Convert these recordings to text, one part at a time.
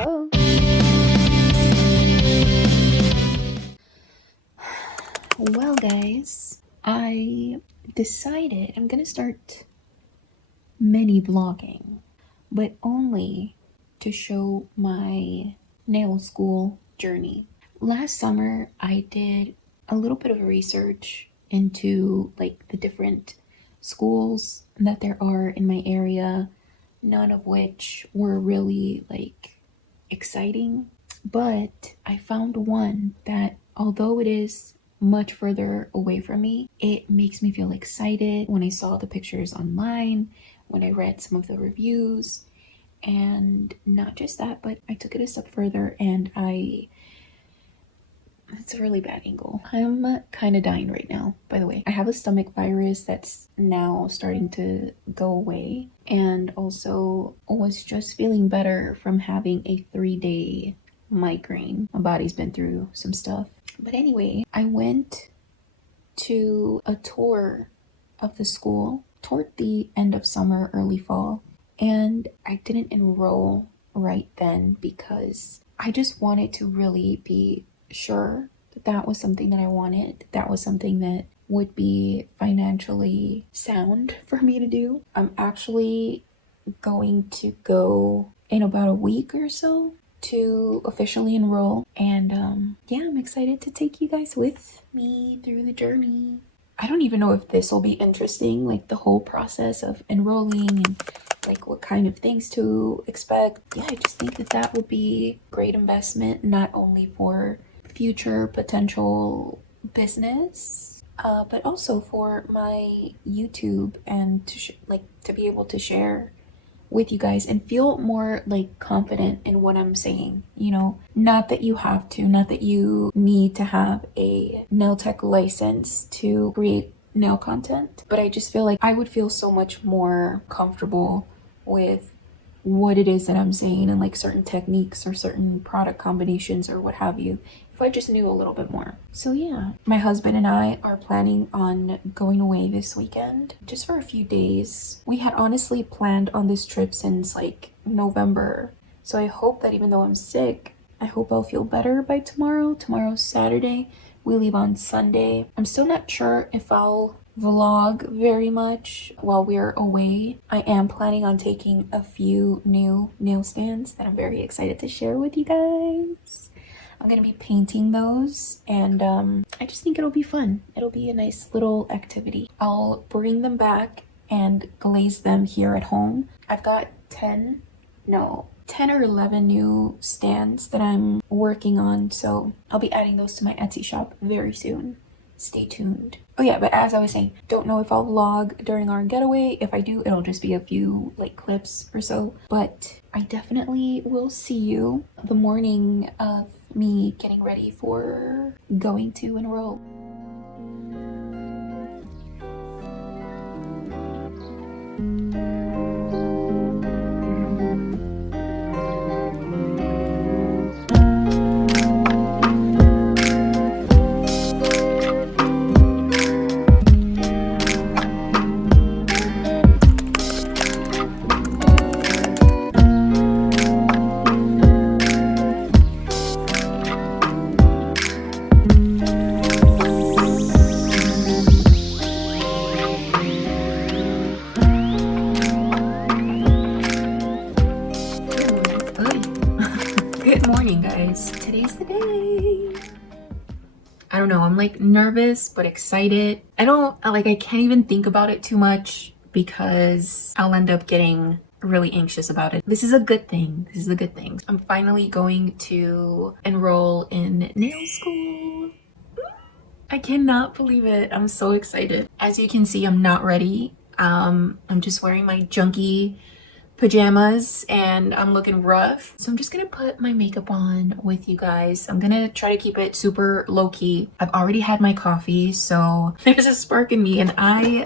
Hello. Well, guys, I decided I'm gonna start mini vlogging, but only to show my nail school journey. Last summer, I did a little bit of research into like the different schools that there are in my area, none of which were really like exciting. But I found one that, although it is much further away from me, it makes me feel excited when I saw the pictures online, when I read some of the reviews, and not just that, but I took it a step further and it's a really bad angle. I'm kind of dying right now, by the way. I have a stomach virus that's now starting to go away, and also was just feeling better from having a 3-day migraine. My body's been through some stuff. But anyway, I went to a tour of the school toward the end of summer, early fall, and I didn't enroll right then because I just wanted to really be sure that that was something that I wanted, that was something that would be financially sound for me to do. I'm actually going to go in about a week or so to officially enroll, and yeah, I'm excited to take you guys with me through the journey. I don't even know if this will be interesting, like the whole process of enrolling and like what kind of things to expect. Yeah, I just think that that would be great investment, not only for future potential business, but also for my YouTube, and to be able to share with you guys and feel more like confident in what I'm saying. You know, not that you have to, not that you need to have a nail tech license to create nail content, but I just feel like I would feel so much more comfortable with what it is that I'm saying, and like certain techniques or certain product combinations or what have you, if I just knew a little bit more. So yeah, my husband and I are planning on going away this weekend just for a few days. We had honestly planned on this trip since like November. So I hope that even though I'm sick, I hope I'll feel better by tomorrow. Tomorrow's Saturday. We leave on Sunday. I'm still not sure if I'll vlog very much while we're away. I am planning on taking a few new nail stands that I'm very excited to share with you guys. I'm gonna be painting those, and I just think it'll be fun. It'll be a nice little activity. I'll bring them back and glaze them here at home. I've got 10 or 11 new stands that I'm working on, so I'll be adding those to my Etsy shop very soon. Stay tuned. Oh yeah, but as I was saying, don't know if I'll vlog during our getaway. If I do, it'll just be a few like clips or so, but I definitely will see you the morning of me getting ready for going to enroll. Good morning, guys. Today's the day. I don't know, I'm like nervous but excited. I can't even think about it too much because I'll end up getting really anxious about it. This is a good thing. This is a good thing. I'm finally going to enroll in nail school. I cannot believe it. I'm so excited. As you can see, I'm not ready. I'm just wearing my junky pajamas and I'm looking rough. So I'm just gonna put my makeup on with you guys. I'm gonna try to keep it super low-key. I've already had my coffee, so there's a spark in me and I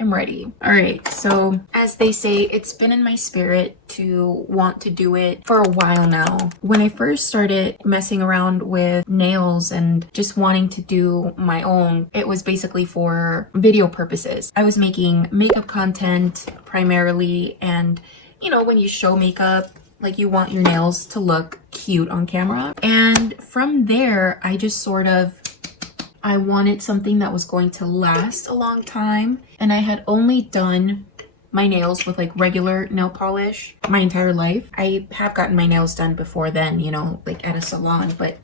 am ready. All right, so as they say, it's been in my spirit to want to do it for a while now. When I first started messing around with nails and just wanting to do my own, it was basically for video purposes. I was making makeup content primarily, and you know, when you show makeup, Like you want your nails to look cute on camera. And from there, I just sort of, I wanted something that was going to last a long time. And I had only done my nails with like regular nail polish my entire life. I have gotten my nails done before then, you know, like at a salon, but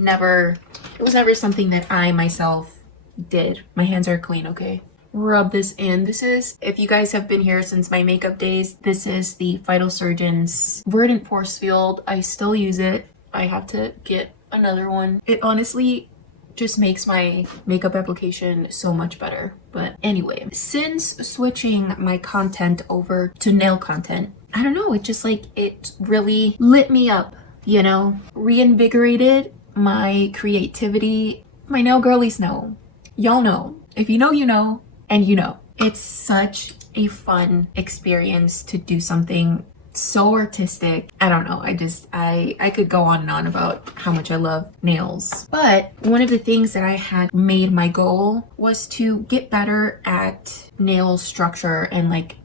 never, it was never something that I myself did. My hands are clean, okay? Rub this in. This is, if you guys have been here since my makeup days, this is the Vital Surgeon's Verdant Force Field. I still use it. I have to get another one. It honestly just makes my makeup application so much better. But anyway, since switching my content over to nail content, I don't know, it just like, it really lit me up, you know, reinvigorated my creativity. My nail girlies know. Y'all know. If you know, you know, and you know. It's such a fun experience to do something so artistic. I don't know, I could go on and on about how much I love nails. But one of the things that I had made my goal was to get better at nail structure and like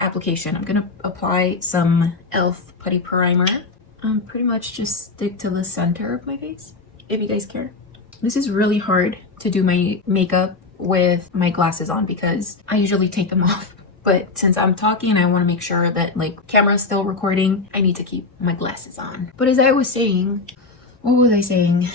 application. I'm gonna apply some e.l.f. putty primer. Pretty much just stick to the center of my face, if you guys care. This is really hard to do my makeup with my glasses on because I usually take them off. But since I'm talking and I want to make sure that like camera's still recording, I need to keep my glasses on. But as I was saying, what was I saying?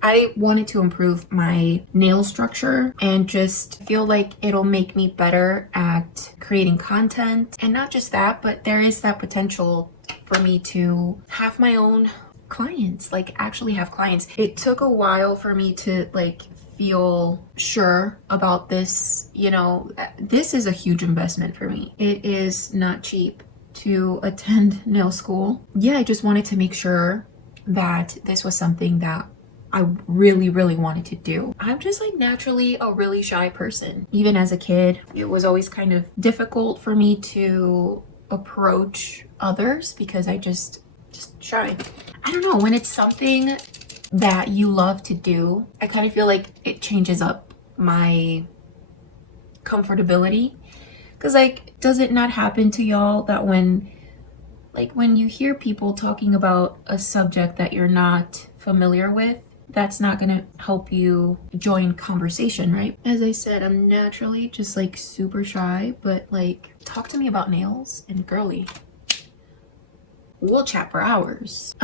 I wanted to improve my nail structure and just feel like it'll make me better at creating content. And not just that, but there is that potential for me to have my own clients, like actually have clients. It took a while for me to like feel sure about this. You know, this is a huge investment for me. It is not cheap to attend nail school. Yeah, I just wanted to make sure that this was something that I really, really wanted to do. I'm just like naturally a really shy person. Even as a kid, it was always kind of difficult for me to approach others because I just shy. I don't know, when it's something that you love to do, I kind of feel like it changes up my comfortability. Because like, does it not happen to y'all that when you hear people talking about a subject that you're not familiar with, that's not gonna help you join conversation, right? As I said, I'm naturally just like super shy, but like talk to me about nails and girly, we'll chat for hours.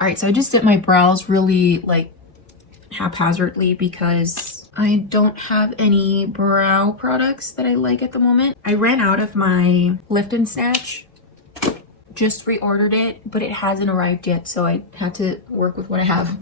All right, so I just did my brows really like haphazardly because I don't have any brow products that I like at the moment. I ran out of my Lift and Snatch, just reordered it, but it hasn't arrived yet, so I had to work with what I have.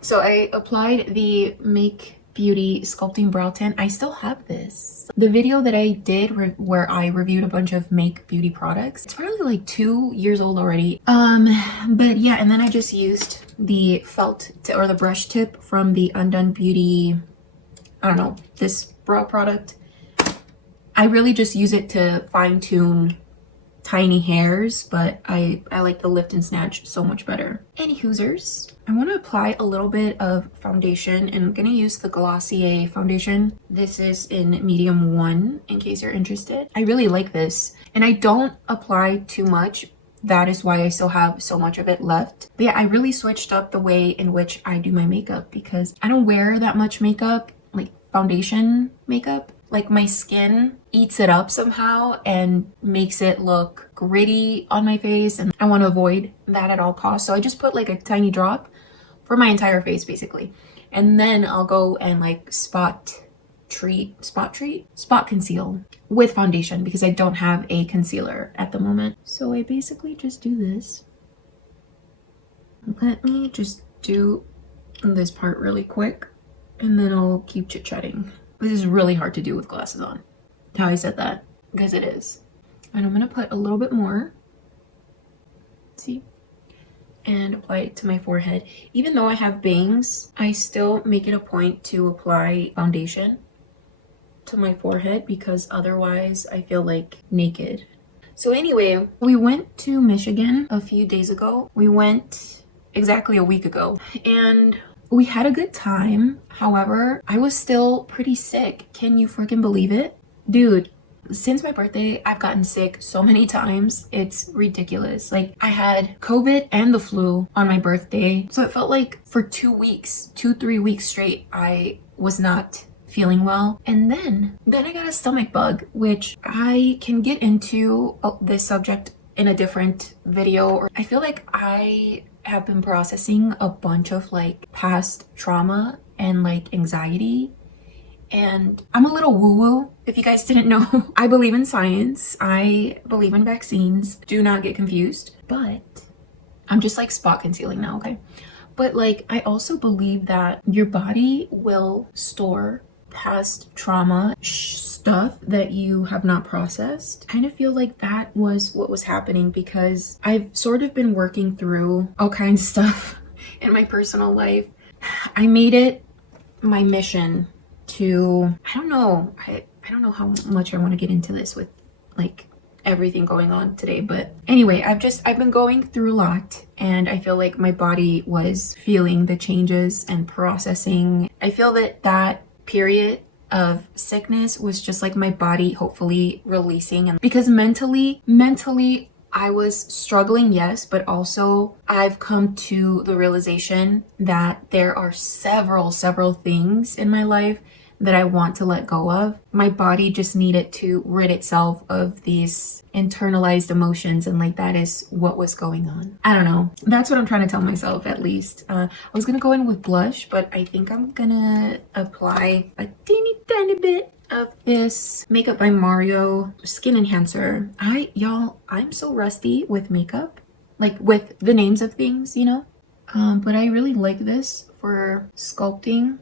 So I applied the Make Beauty Sculpting Brow Tint. I still have this. The video that I did where I reviewed a bunch of Make Beauty products, it's probably like 2 years old already. But yeah, and then I just used the felt or the brush tip from the Undone Beauty, I don't know, this brow product. I really just use it to fine tune tiny hairs, but I like the Lift and Snatch so much better. Any hoosers, I want to apply a little bit of foundation, and I'm going to use the Glossier foundation. This is in medium 1 in case you're interested. I really like this, and I don't apply too much. That is why I still have so much of it left. But yeah, I really switched up the way in which I do my makeup because I don't wear that much makeup, like foundation makeup. Like my skin eats it up somehow and makes it look gritty on my face, and I want to avoid that at all costs. So I just put like a tiny drop for my entire face basically. And then I'll go and like spot conceal with foundation because I don't have a concealer at the moment. So I basically just do this. Let me just do this part really quick and then I'll keep chit-chatting. This is really hard to do with glasses on. How I said that, because it is. And I'm gonna put a little bit more, see, and apply it to my forehead. Even though I have bangs, I still make it a point to apply foundation to my forehead because otherwise I feel like naked. So anyway, we went to Michigan a few days ago. We went exactly a week ago, and we had a good time. However, I was still pretty sick. Can you freaking believe it? Dude, since my birthday, I've gotten sick so many times. It's ridiculous. Like, I had COVID and the flu on my birthday. So it felt like for 2 weeks, 3 weeks straight, I was not feeling well. And then I got a stomach bug, which I can get into this subject in a different video. I feel like I have been processing a bunch of like past trauma and like anxiety. And I'm a little woo-woo, if you guys didn't know. I believe in science. I believe in vaccines. Do not get confused. But I'm just like spot concealing now, okay? But like, I also believe that your body will store past trauma stuff that you have not processed. I kind of feel like that was what was happening, because I've sort of been working through all kinds of stuff in my personal life. I made it my mission to, I don't know how much I want to get into this with like everything going on today, but anyway, I've been going through a lot, and I feel like my body was feeling the changes and processing. I feel that period of sickness was just like my body hopefully releasing, and because mentally I was struggling, yes, but also I've come to the realization that there are several things in my life that I want to let go of. My body just needed to rid itself of these internalized emotions, and like that is what was going on. I don't know. That's what I'm trying to tell myself, at least. I was gonna go in with blush, but I think I'm gonna apply a teeny tiny bit of this Makeup by Mario Skin Enhancer. I'm so rusty with makeup, like with the names of things, you know? But I really like this for sculpting,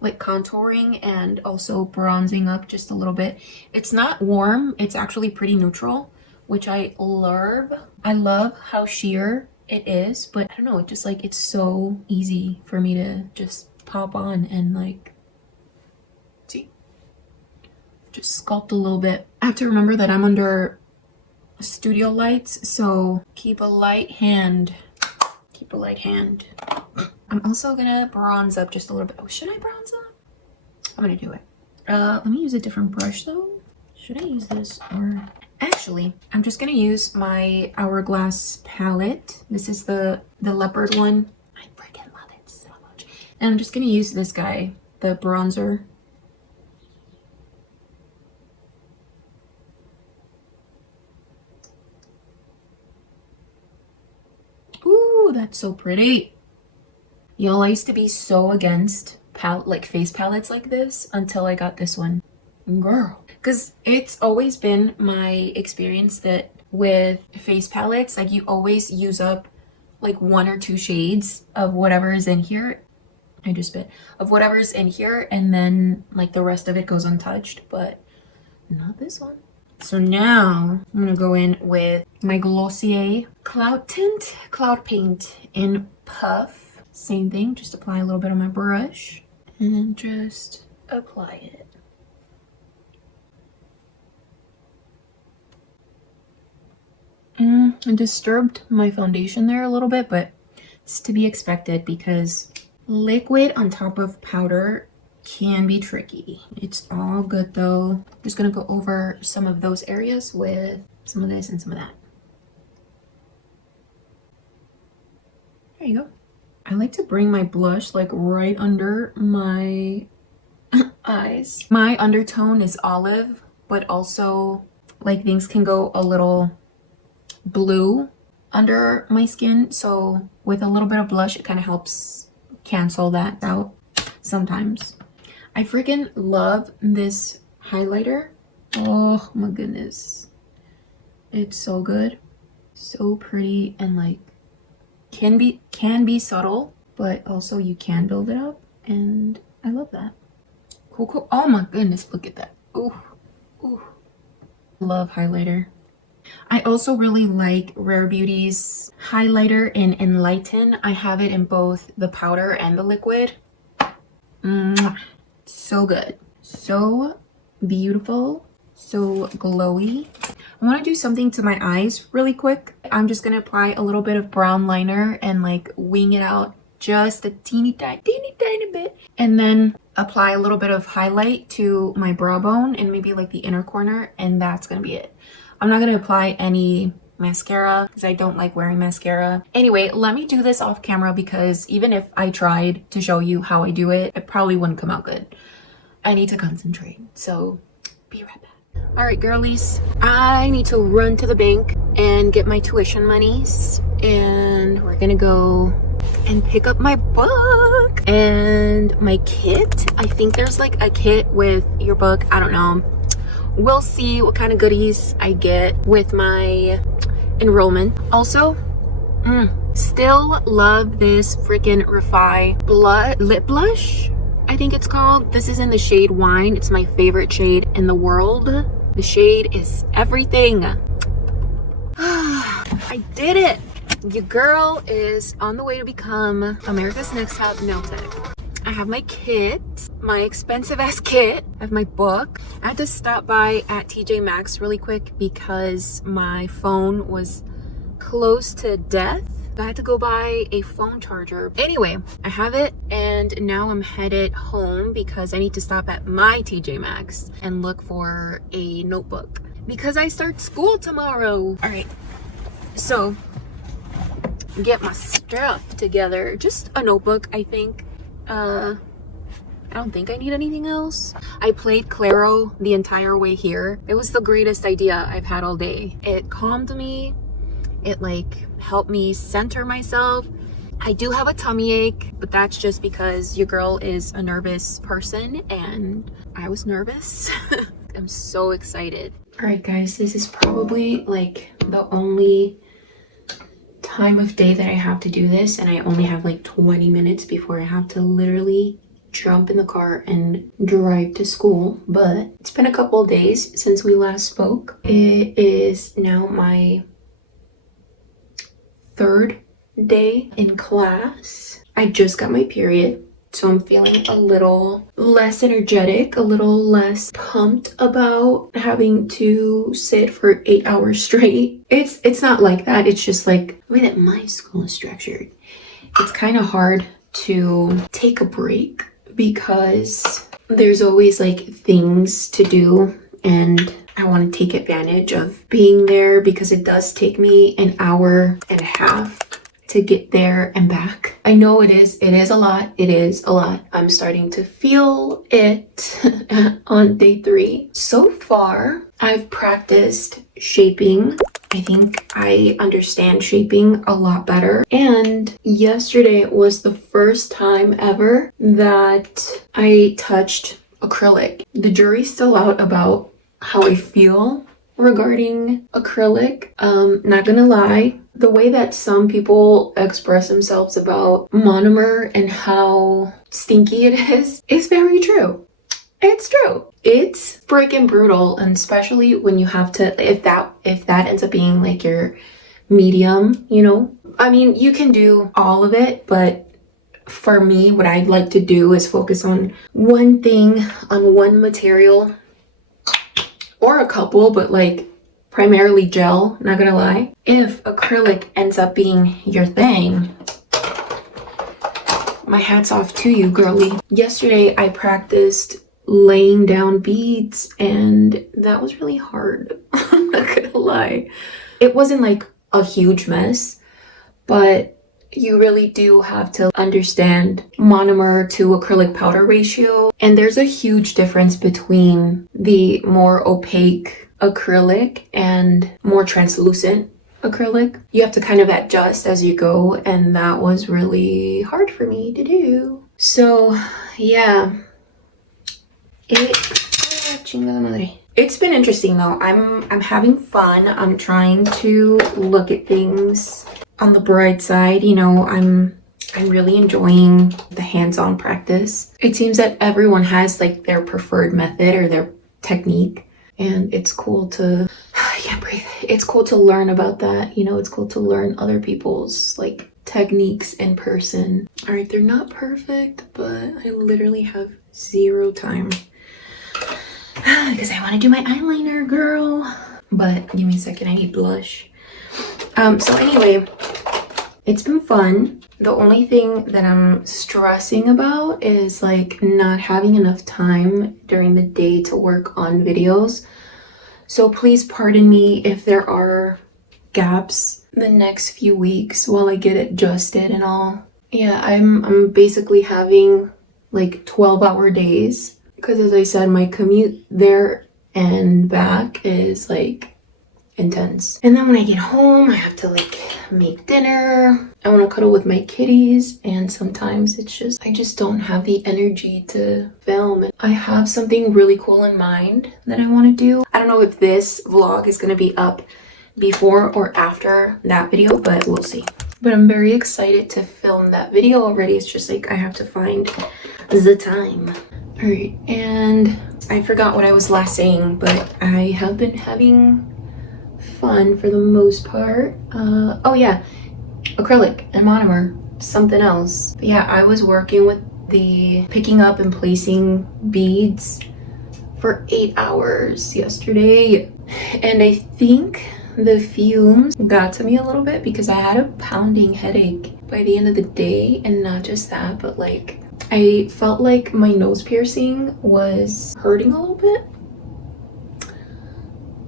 like contouring, and also bronzing up just a little bit. It's not warm, it's actually pretty neutral, which I love. I love how sheer it is, but I don't know, it just like, it's so easy for me to just pop on and like, see, just sculpt a little bit. I have to remember that I'm under studio lights, so keep a light hand. I'm also gonna bronze up just a little bit. Oh, should I bronze up? I'm gonna do it. Let me use a different brush though. Should I use this, or actually, I'm just gonna use my Hourglass palette. This is the leopard one. I freaking love it so much. And I'm just gonna use this guy, the bronzer. Ooh, that's so pretty. Y'all, I used to be so against face palettes like this until I got this one. Girl. Because it's always been my experience that with face palettes, like you always use up like 1 or 2 shades of whatever is in here. I just spit. Of whatever's in here, and then like the rest of it goes untouched, but not this one. So now I'm gonna go in with my Glossier Cloud Paint in Puff. Same thing, just apply a little bit on my brush and just apply it. I disturbed my foundation there a little bit, but it's to be expected because liquid on top of powder can be tricky. It's all good though. Just gonna go over some of those areas with some of this and some of that. There you go. I like to bring my blush like right under my eyes. My undertone is olive, but also like things can go a little blue under my skin. So with a little bit of blush, it kind of helps cancel that out sometimes. I freaking love this highlighter. Oh my goodness. It's so good. So pretty, and like can be subtle, but also you can build it up, and I love that. Cool. Oh my goodness, look at that. Ooh. Love highlighter. I also really like Rare Beauty's highlighter in Enlighten. I have it in both the powder and the liquid. So good, so beautiful, so glowy. I want to do something to my eyes really quick. I'm just gonna apply a little bit of brown liner and like wing it out just a teeny tiny bit, and then apply a little bit of highlight to my brow bone and maybe like the inner corner, and that's gonna be it. I'm not gonna apply any mascara because I don't like wearing mascara. Anyway, let me do this off camera because even if I tried to show you how I do it, it probably wouldn't come out good. I need to concentrate, so be right back. All right, girlies, I need to run to the bank and get my tuition monies, and we're gonna go and pick up my book and my kit. I think there's like a kit with your book. I don't know. We'll see what kind of goodies I get with my enrollment. Also, still love this freaking Refi lip blush, I think it's called. This is in the shade Wine. It's my favorite shade in the world. The shade is everything. I did it. Your girl is on the way to become America's Next Top Nail Tech. I have my kit, my expensive ass kit. I have my book. I had to stop by at TJ Maxx really quick because my phone was close to death. I had to go buy a phone charger. Anyway, I have it, and now I'm headed home because I need to stop at my TJ Maxx and look for a notebook because I start school tomorrow. All right, so get my stuff together. Just a notebook, I think. I don't think I need anything else. I played Claro the entire way here. It was the greatest idea I've had all day. It calmed me. It like helped me center myself. I do have a tummy ache, but that's just because your girl is a nervous person and I was nervous. I'm so excited. All right, guys, this is probably like the only time of day that I have to do this, and I only have like 20 minutes before I have to literally jump in the car and drive to school. But it's been a couple of days since we last spoke. It is now my third day in class. I just got my period, so I'm feeling a little less energetic, a little less pumped about having to sit for 8 hours straight. It's not like that. It's just like the way that my school is structured. It's kind of hard to take a break because there's always like things to do, and I want to take advantage of being there because it does take me an hour and a half to get there and back. I know it is a lot. It is a lot. I'm starting to feel it on day 3. So far, I've practiced shaping. I think I understand shaping a lot better. And yesterday was the first time ever that I touched acrylic. The jury's still out about how I feel regarding acrylic. Not gonna lie, the way that some people express themselves about monomer and how stinky it is very true. It's true. It's freaking brutal, and especially when you have to, if that ends up being like your medium, you know? I mean, you can do all of it, but for me, what I'd like to do is focus on one thing, on one material, or a couple, but like primarily gel, not gonna lie. If acrylic ends up being your thing, my hat's off to you, girly. Yesterday I practiced laying down beads, and that was really hard. I'm not gonna lie. It wasn't like a huge mess, but you really do have to understand monomer to acrylic powder ratio. And there's a huge difference between the more opaque acrylic and more translucent acrylic. You have to kind of adjust as you go, and that was really hard for me to do. So yeah, it's been interesting though. I'm having fun. I'm trying to look at things on the bright side. You know, I'm really enjoying the hands-on practice. It seems that everyone has like their preferred method or their technique, and it's cool to I can't breathe. It's cool to learn about that. You know, it's cool to learn other people's like techniques in person. All right, they're not perfect, but I literally have 0 time because I want to do my eyeliner, girl. But give me a second, I need blush. So anyway, it's been fun. The only thing that I'm stressing about is like not having enough time during the day to work on videos. So please pardon me if there are gaps the next few weeks while I get adjusted and all. Yeah, I'm basically having like 12-hour days because, as I said, my commute there and back is like intense. And then when I get home, I have to like make dinner. I want to cuddle with my kitties, and sometimes it's just I just don't have the energy to film. And I have something really cool in mind that I want to do. I don't know if this vlog is going to be up before or after that video, but we'll see. But I'm very excited to film that video already. It's just like I have to find the time. All right, and I forgot what I was last saying, but I have been having fun for the most part. Oh yeah, acrylic and monomer, something else. But yeah, I was working with the picking up and placing beads for 8 hours yesterday, and I think the fumes got to me a little bit because I had a pounding headache by the end of the day. And not just that, but like I felt like my nose piercing was hurting a little bit.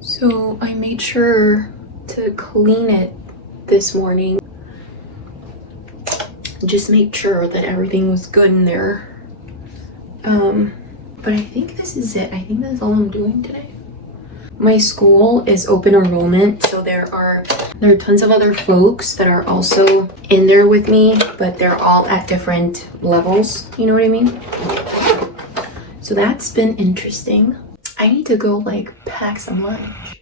So I made sure to clean it this morning. Just make sure that everything was good in there. But I think this is it. I think that's all I'm doing today. My school is open enrollment, so there are tons of other folks that are also in there with me, but they're all at different levels. You know what I mean? So that's been interesting. I need to go like pack some lunch.